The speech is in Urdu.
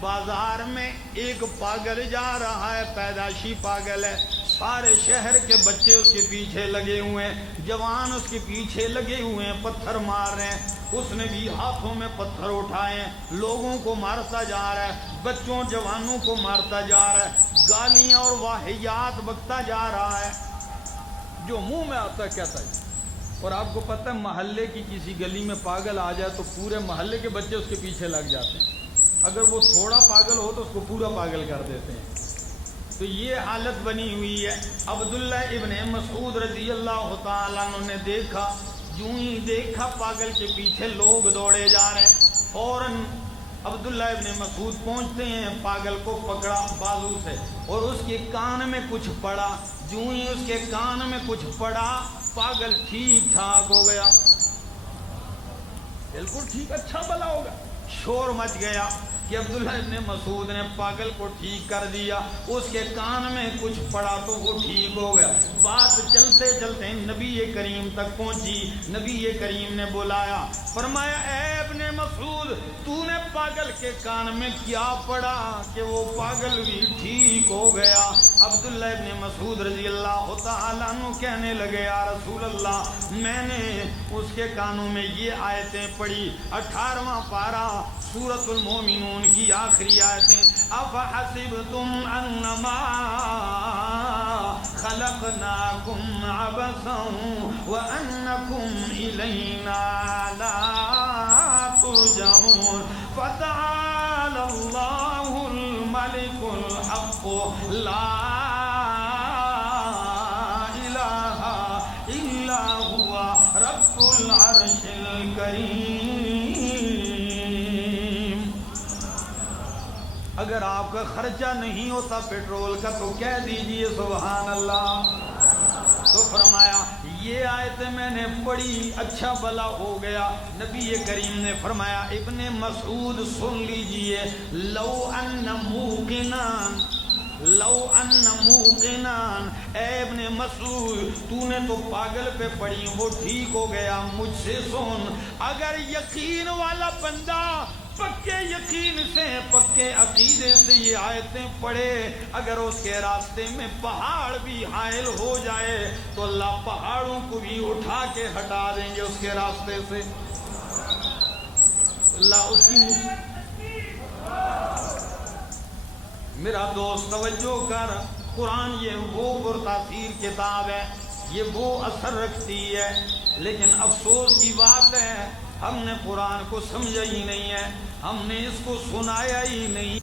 بازار میں ایک پاگل جا رہا ہے، پیدائشی پاگل ہے، سارے شہر کے بچے اس کے پیچھے لگے ہوئے ہیں، جوان اس کے پیچھے لگے ہوئے ہیں، پتھر مار رہے ہیں، اس نے بھی ہاتھوں میں پتھر اٹھائے ہیں، لوگوں کو مارتا جا رہا ہے، بچوں جوانوں کو مارتا جا رہا ہے، گالیاں اور واہیات بکتا جا رہا ہے، جو منہ میں آتا ہے کہتا ہے۔ اور آپ کو پتہ ہے محلے کی کسی گلی میں پاگل آ جائے تو پورے محلے کے بچے اس کے پیچھے لگ جاتے ہیں، اگر وہ تھوڑا پاگل ہو تو اس کو پورا پاگل کر دیتے ہیں۔ تو یہ حالت بنی ہوئی ہے۔ عبداللہ ابن مسعود رضی اللہ تعالیٰ عنہ نے دیکھا، جو ہی دیکھا پاگل کے پیچھے لوگ دوڑے جا رہے ہیں، فوراً عبداللہ ابن مسعود پہنچتے ہیں، پاگل کو پکڑا بازو سے اور اس کے کان میں کچھ پڑا، جو ہی اس کے کان میں کچھ پڑا پاگل ٹھیک ٹھاک ہو گیا، بالکل ٹھیک، اچھا بھلا ہوگا۔ شور مچ گیا کہ عبداللہ ابن مسعود نے پاگل کو ٹھیک کر دیا، اس کے کان میں کچھ پڑا تو وہ ٹھیک ہو گیا۔ بات چلتے چلتے نبی کریم تک پہنچی، نبی کریم نے بلایا، فرمایا اے ابن مسعود تو نے پاگل کے کان میں کیا پڑا کہ وہ پاگل بھی ٹھیک ہو گیا؟ عبداللہ ابن مسعود رضی اللہ تعالیٰ عنہ کہنے لگے یا رسول اللہ، میں نے اس کے کانوں میں یہ آیتیں پڑھی، 18واں پارہ سورۃ المومنون کی آخری آیتیں، افحسبتم انما خلقناکم عبثا وانکم الینا لا ترجعون فتعالی اللہ الملک الحق لا الہ الا هو رب العرش الکریم۔ اگر آپ کا خرچہ نہیں ہوتا پیٹرول کا تو کہہ دیجئے سبحان اللہ۔ تو فرمایا یہ آیت میں نے پڑھی، اچھا بھلا ہو گیا۔ نبی کریم نے فرمایا ابن مسعود سن لیجئے، لو ان موقنان، اے ابن مسعود تو نے تو پاگل پہ پڑھی وہ ٹھیک ہو گیا، مجھ سے سن، اگر یقین والا بندہ پکے یقین سے پکے عقیدے سے یہ آیتیں پڑھے، اگر اس کے راستے میں پہاڑ بھی حائل ہو جائے تو اللہ پہاڑوں کو بھی اٹھا کے ہٹا دیں گے اس کے راستے سے، اللہ اس کی میرا دوست توجہ کر، قرآن یہ وہ پرتاثیر کتاب ہے، یہ وہ اثر رکھتی ہے، لیکن افسوس کی بات ہے ہم نے قرآن کو سمجھا ہی نہیں ہے، ہم نے اس کو سنایا ہی نہیں۔